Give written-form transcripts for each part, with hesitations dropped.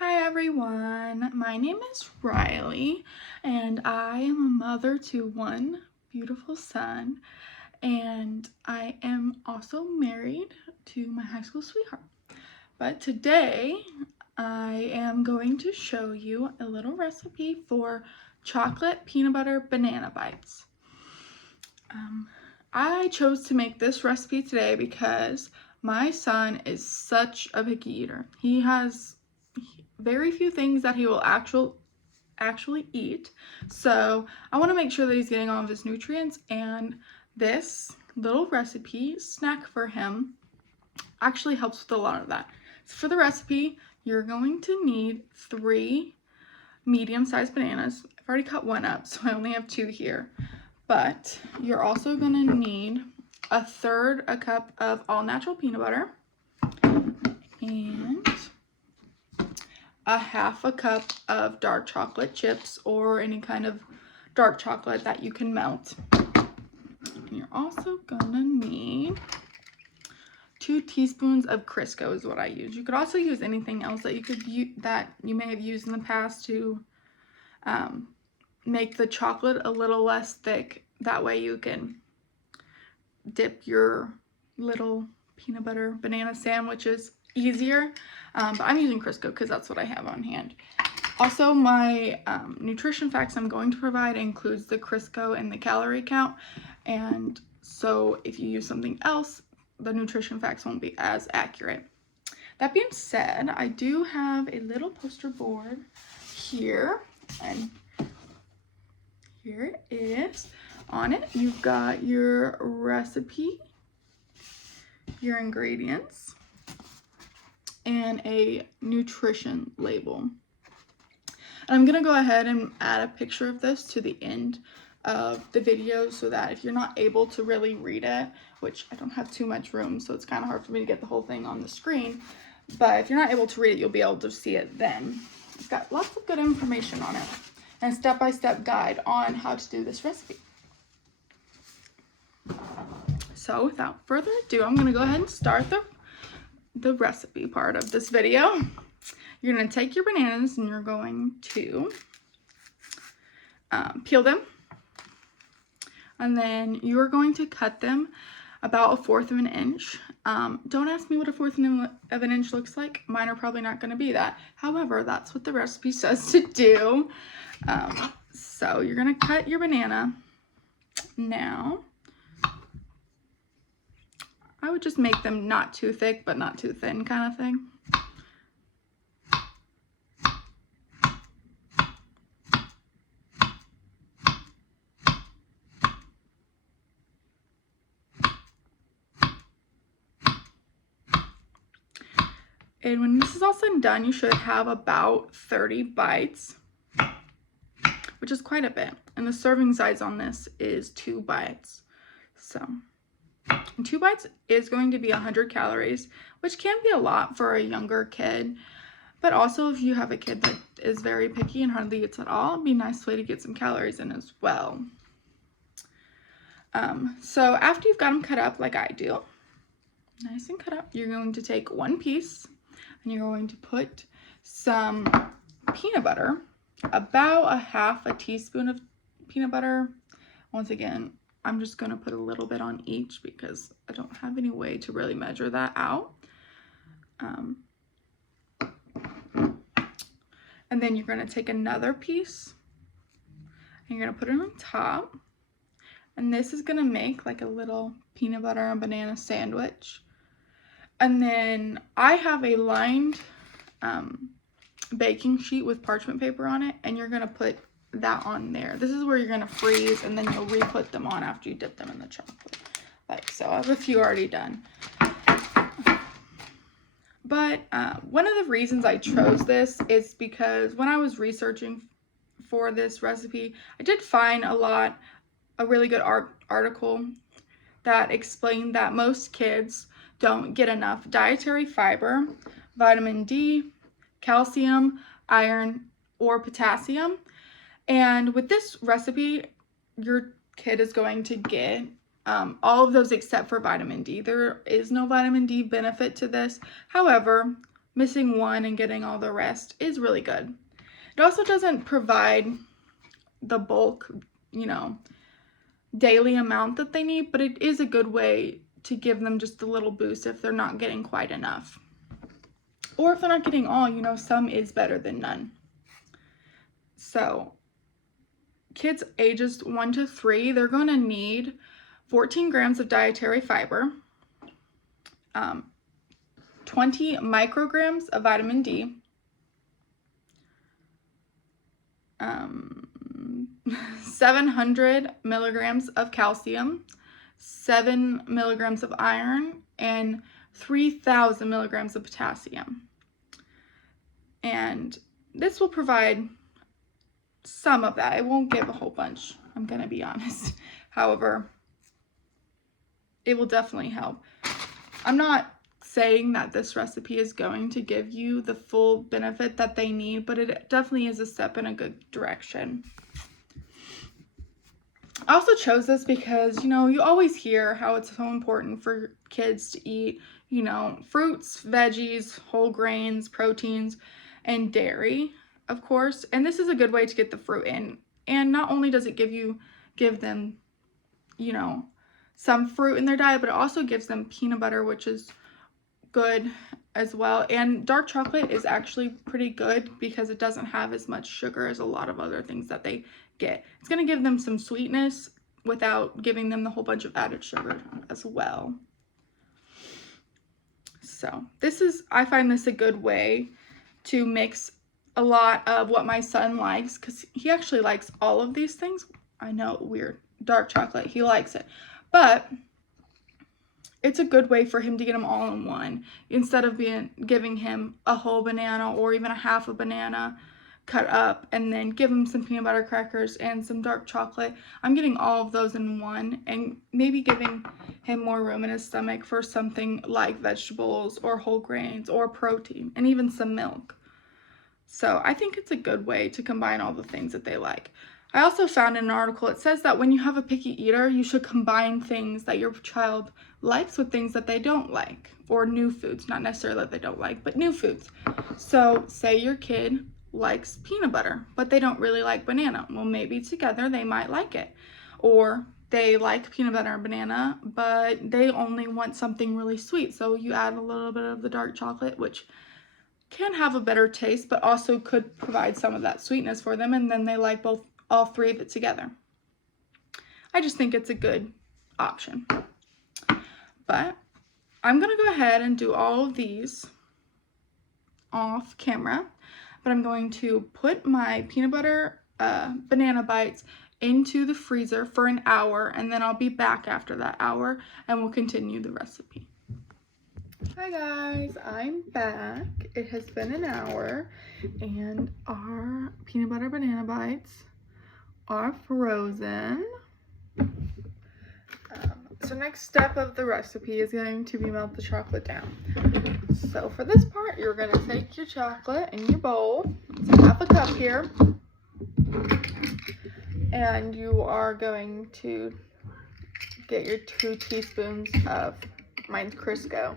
Hi everyone, my name is Riley and I am a mother to one beautiful son, and I am also married to my high school sweetheart. But today I am going to show you a little recipe for chocolate peanut butter banana bites. I chose to make this recipe today because my son is such a picky eater. He has very few things that he will actually eat. So I want to make sure that he's getting all of his nutrients, and this little recipe snack for him actually helps with a lot of that. So for the recipe, you're going to need 3 medium-sized bananas. I've already cut one up, so I only have 2 here. But you're also going to need 1/3 cup of all-natural peanut butter and 1/2 cup of dark chocolate chips or any kind of dark chocolate that you can melt. And you're also gonna need 2 teaspoons of Crisco is what I use. You could also use anything else that you may have used in the past to make the chocolate a little less thick. That way you can dip your little peanut butter banana sandwiches easier. But I'm using Crisco because that's what I have on hand. Also, my nutrition facts I'm going to provide includes the Crisco and the calorie count, and so if you use something else, the nutrition facts won't be as accurate. That being said, I do have a little poster board here, and here it is. On it, you've got your recipe, your ingredients, and a nutrition label. And I'm gonna go ahead and add a picture of this to the end of the video so that if you're not able to really read it, which I don't have too much room, so it's kind of hard for me to get the whole thing on the screen, but if you're not able to read it, you'll be able to see it then. It's got lots of good information on it and a step-by-step guide on how to do this recipe. So without further ado, I'm gonna go ahead and start the recipe part of this video. You're going to take your bananas and you're going to peel them, and then you're going to cut them about 1/4 of an inch. Don't ask me what 1/4 of an inch looks like. Mine are probably not going to be that. However, that's what the recipe says to do. So you're going to cut your banana. Now, I would just make them not too thick but not too thin kind of thing. And when this is all said and done, you should have about 30 bites, which is quite a bit. And the serving size on this is 2 bites. So, 2 bites is going to be 100 calories, which can be a lot for a younger kid. But also, if you have a kid that is very picky and hardly eats at all, it'd be a nice way to get some calories in as well. So after you've got them cut up like I do, nice and cut up, you're going to take 1 piece and you're going to put some peanut butter, about 1/2 teaspoon of peanut butter. Once again, I'm just going to put a little bit on each because I don't have any way to really measure that out. And then you're going to take another piece and you're going to put it on top. And this is going to make like a little peanut butter and banana sandwich. And then I have a lined baking sheet with parchment paper on it, and you're going to put that on there. This is where you're going to freeze, and then you'll re-put them on after you dip them in the chocolate. Like so. I have a few already done. But one of the reasons I chose this is because when I was researching for this recipe, I did find a really good article that explained that most kids don't get enough dietary fiber, vitamin D, calcium, iron, or potassium. And with this recipe, your kid is going to get all of those except for vitamin D. There is no vitamin D benefit to this. However, missing one and getting all the rest is really good. It also doesn't provide the bulk, you know, daily amount that they need, but it is a good way to give them just a little boost if they're not getting quite enough. Or if they're not getting all, you know, some is better than none. So kids ages 1 to 3, they're going to need 14 grams of dietary fiber, 20 micrograms of vitamin D, 700 milligrams of calcium, 7 milligrams of iron, and 3,000 milligrams of potassium. And this will provide some of that. It won't give a whole bunch, I'm going to be honest. However, it will definitely help. I'm not saying that this recipe is going to give you the full benefit that they need, but it definitely is a step in a good direction. I also chose this because, you know, you always hear how it's so important for kids to eat, you know, fruits, veggies, whole grains, proteins, and dairy, of course. And this is a good way to get the fruit in. And not only does it give them, you know, some fruit in their diet, but it also gives them peanut butter, which is good as well. And dark chocolate is actually pretty good because it doesn't have as much sugar as a lot of other things that they get. It's going to give them some sweetness without giving them the whole bunch of added sugar as well. So I find this a good way to mix a lot of what my son likes, because he actually likes all of these things. I know, weird. Dark chocolate, he likes it. But it's a good way for him to get them all in one, instead of giving him a whole banana or even a half a banana cut up and then give him some peanut butter crackers and some dark chocolate. I'm getting all of those in one and maybe giving him more room in his stomach for something like vegetables or whole grains or protein and even some milk. So I think it's a good way to combine all the things that they like. I also found in an article, it says that when you have a picky eater, you should combine things that your child likes with things that they don't like, or new foods, not necessarily that they don't like, but new foods. So say your kid likes peanut butter, but they don't really like banana. Well, maybe together they might like it. Or they like peanut butter and banana, but they only want something really sweet. So you add a little bit of the dark chocolate, which can have a better taste, but also could provide some of that sweetness for them. And then they like all three of it together. I just think it's a good option. But I'm going to go ahead and do all of these off camera. But I'm going to put my peanut butter banana bites into the freezer for an hour, and then I'll be back after that hour and we'll continue the recipe. Hi guys, I'm back. It has been an hour and our peanut butter banana bites are frozen. So next step of the recipe is going to be melt the chocolate down. So for this part, you're going to take your chocolate in your bowl, it's half a cup here, and you are going to get your 2 teaspoons of, mine's Crisco.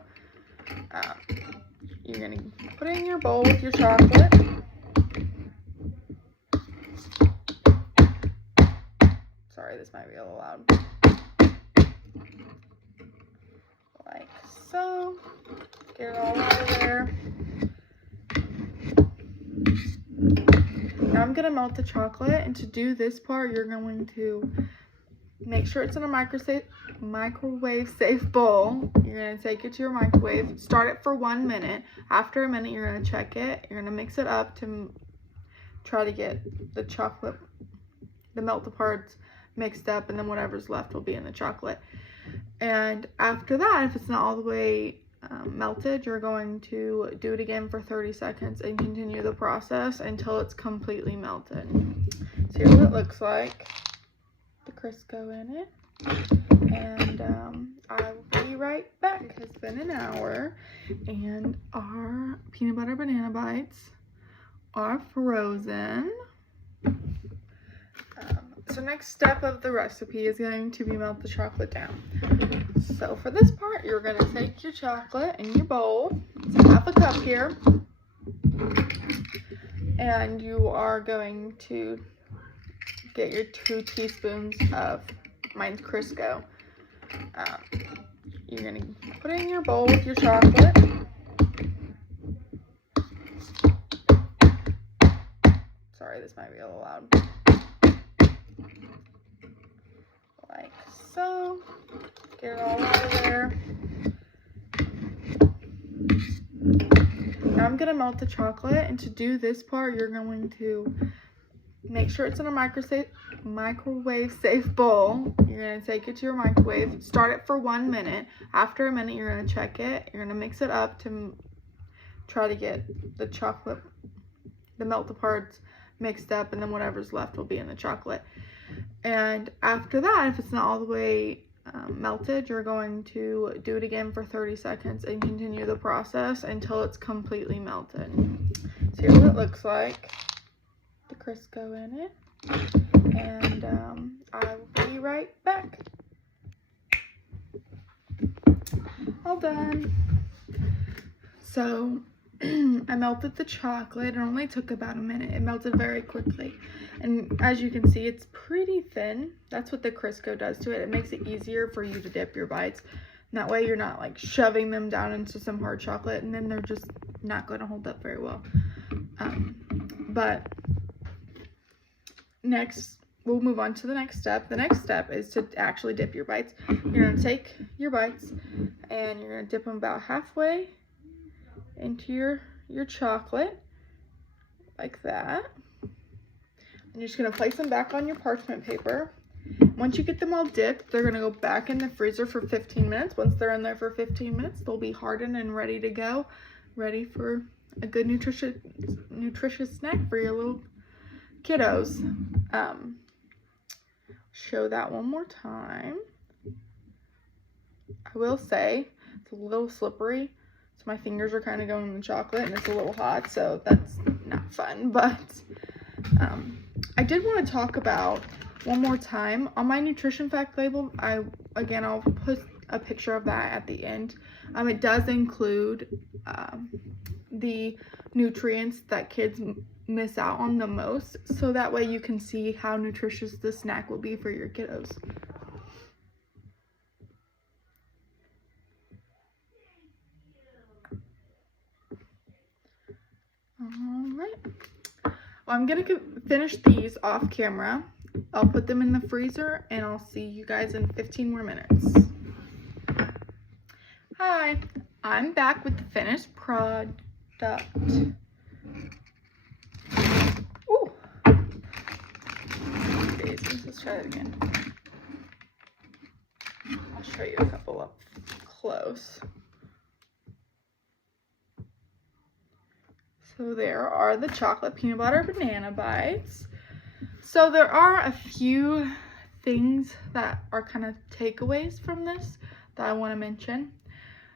You're going to put it in your bowl with your chocolate. Sorry, this might be a little loud. Like so. Get it all out of there. Now I'm going to melt the chocolate, and to do this part, you're going to make sure it's in a microwave safe bowl. You're going to take it to your microwave, start it for 1 minute. After a minute, you're going to check it. You're going to mix it up to try to get the chocolate, the melted parts mixed up, and then whatever's left will be in the chocolate. And after that, if it's not all the way melted, you're going to do it again for 30 seconds and continue the process until it's completely melted. So here's what it looks like. The Crisco in it. And I will be right back. It's been an hour and our peanut butter banana bites are frozen. So next step of the recipe is going to be melt the chocolate down. So for this part, you're going to take your chocolate in your bowl. It's half a cup here. And you are going to get your 2 teaspoons of, mine's Crisco. You're going to put it in your bowl with your chocolate. Sorry, this might be a little loud. Like so. Get it all out of there. Now I'm going to melt the chocolate, and to do this part, you're going to make sure it's in a microwave safe bowl. You're going to take it to your microwave, start it for 1 minute. After a minute, you're going to check it. You're going to mix it up to try to get the chocolate, the melted parts mixed up, and then whatever's left will be in the chocolate. And after that, if it's not all the way melted, you're going to do it again for 30 seconds and continue the process until it's completely melted. So here's what it looks like. The Crisco in it, and I will be right back. All done. So I melted the chocolate. It only took about a minute. It melted very quickly, and as you can see, it's pretty thin. That's what the Crisco does to it. It makes it easier for you to dip your bites, and that way you're not like shoving them down into some hard chocolate, and then they're just not going to hold up very well. But next, we'll move on to the next step. The next step is to actually dip your bites. You're going to take your bites and you're going to dip them about halfway into your chocolate, like that. And you're just going to place them back on your parchment paper. Once you get them all dipped, they're going to go back in the freezer for 15 minutes. Once they're in there for 15 minutes, they'll be hardened and ready to go, ready for a good nutritious snack for your little kiddos. Show that one more time. I will say it's a little slippery, so my fingers are kind of going in the chocolate and it's a little hot, so that's not fun. But I did want to talk about one more time on my nutrition fact label. I'll put a picture of that at the end. It does include the nutrients that kids miss out on the most, so that way you can see how nutritious the snack will be for your kiddos. All right. Well, I'm gonna finish these off camera. I'll put them in the freezer and I'll see you guys in 15 more minutes. Hi, I'm back with the finished product. Ooh. Let's try it again. I'll show you a couple up close. So there are the chocolate peanut butter banana bites. So there are a few things that are kind of takeaways from this that I want to mention.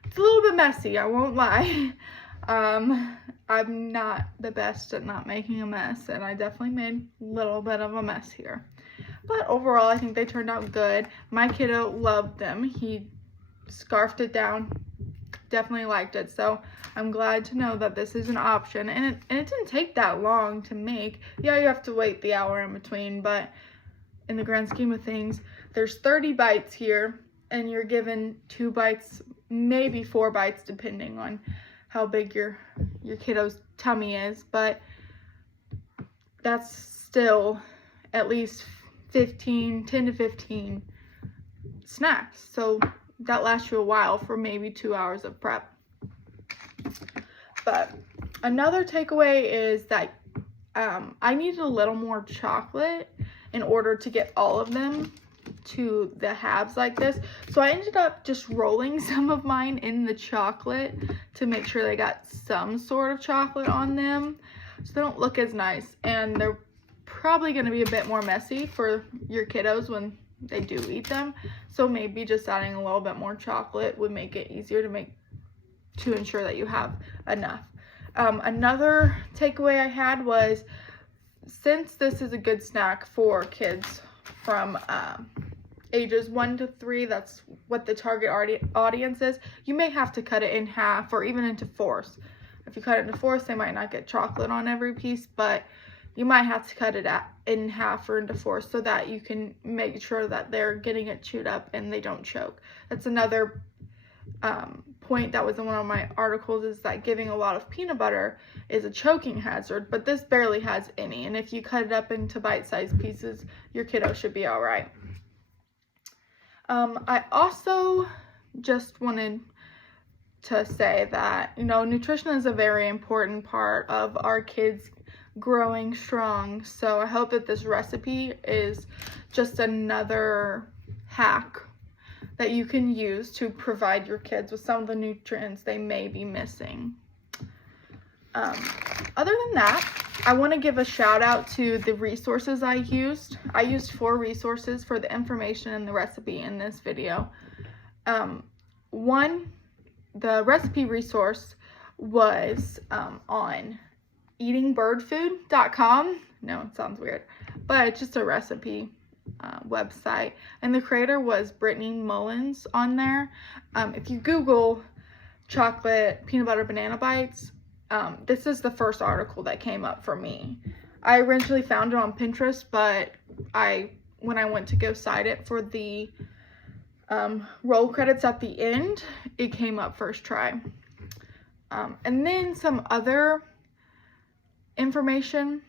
It's a little bit messy, I won't lie. I'm not the best at not making a mess, and I definitely made a little bit of a mess here. But overall, I think they turned out good. My kiddo loved them. He scarfed it down, definitely liked it. So I'm glad to know that this is an option, and it didn't take that long to make. Yeah, you have to wait the hour in between, but in the grand scheme of things, there's 30 bites here, and you're given 2 bites, maybe 4 bites, depending on how big your kiddo's tummy is, but that's still at least 10 to 15 snacks. So that lasts you a while for maybe 2 hours of prep. But another takeaway is that I needed a little more chocolate in order to get all of them to the halves like this. So I ended up just rolling some of mine in the chocolate to make sure they got some sort of chocolate on them, so they don't look as nice, and they're probably going to be a bit more messy for your kiddos when they do eat them. So maybe just adding a little bit more chocolate would make it easier to ensure that you have enough. Another takeaway I had was, since this is a good snack for kids from ages 1 to 3. That's what the target audience is. You may have to cut it in half or even into fourths. If you cut it into fourths, they might not get chocolate on every piece, but you might have to cut it in half or into fourths so that you can make sure that they're getting it chewed up and they don't choke. That's another point that was in one of my articles, is that giving a lot of peanut butter is a choking hazard, but this barely has any. And if you cut it up into bite-sized pieces, your kiddo should be all right. I also just wanted to say that, you know, nutrition is a very important part of our kids growing strong. So I hope that this recipe is just another hack that you can use to provide your kids with some of the nutrients they may be missing. Other than that, I want to give a shout out to the resources I used. I used 4 resources for the information and the recipe in this video. One, the recipe resource was on eatingbirdfood.com. No, it sounds weird, but it's just a recipe website, and the creator was Brittany Mullins on there. If you Google chocolate peanut butter banana bites, this is the first article that came up for me. I originally found it on Pinterest, but when I went to go cite it for the roll credits at the end, it came up first try. And then some other information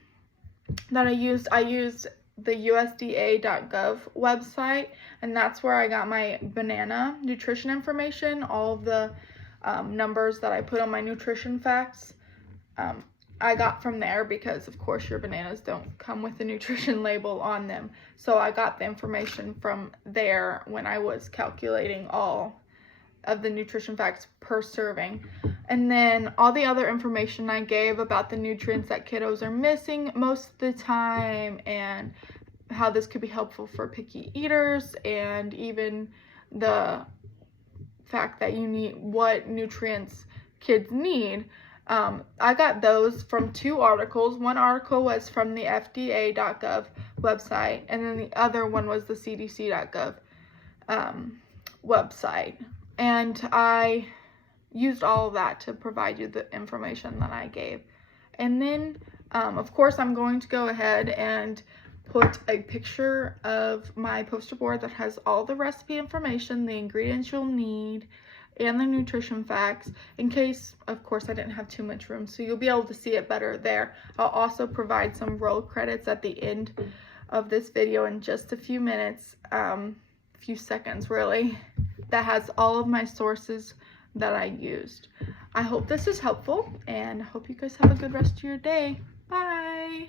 that I used the USDA.gov website, and that's where I got my banana nutrition information, all of the numbers that I put on my nutrition facts. I got from there because, of course, your bananas don't come with a nutrition label on them. So I got the information from there when I was calculating all of the nutrition facts per serving. And then all the other information I gave about the nutrients that kiddos are missing most of the time, and how this could be helpful for picky eaters, and even the fact that you need what nutrients kids need. I got those from 2 articles. One article was from the FDA.gov website, and then the other one was the CDC.gov website. And I used all of that to provide you the information that I gave. And then, of course, I'm going to go ahead and put a picture of my poster board that has all the recipe information, the ingredients you'll need, and the nutrition facts, in case, of course, I didn't have too much room, so you'll be able to see it better there. I'll also provide some roll credits at the end of this video in just a few minutes, few seconds really, that has all of my sources that I used. I hope this is helpful, and I hope you guys have a good rest of your day. Bye!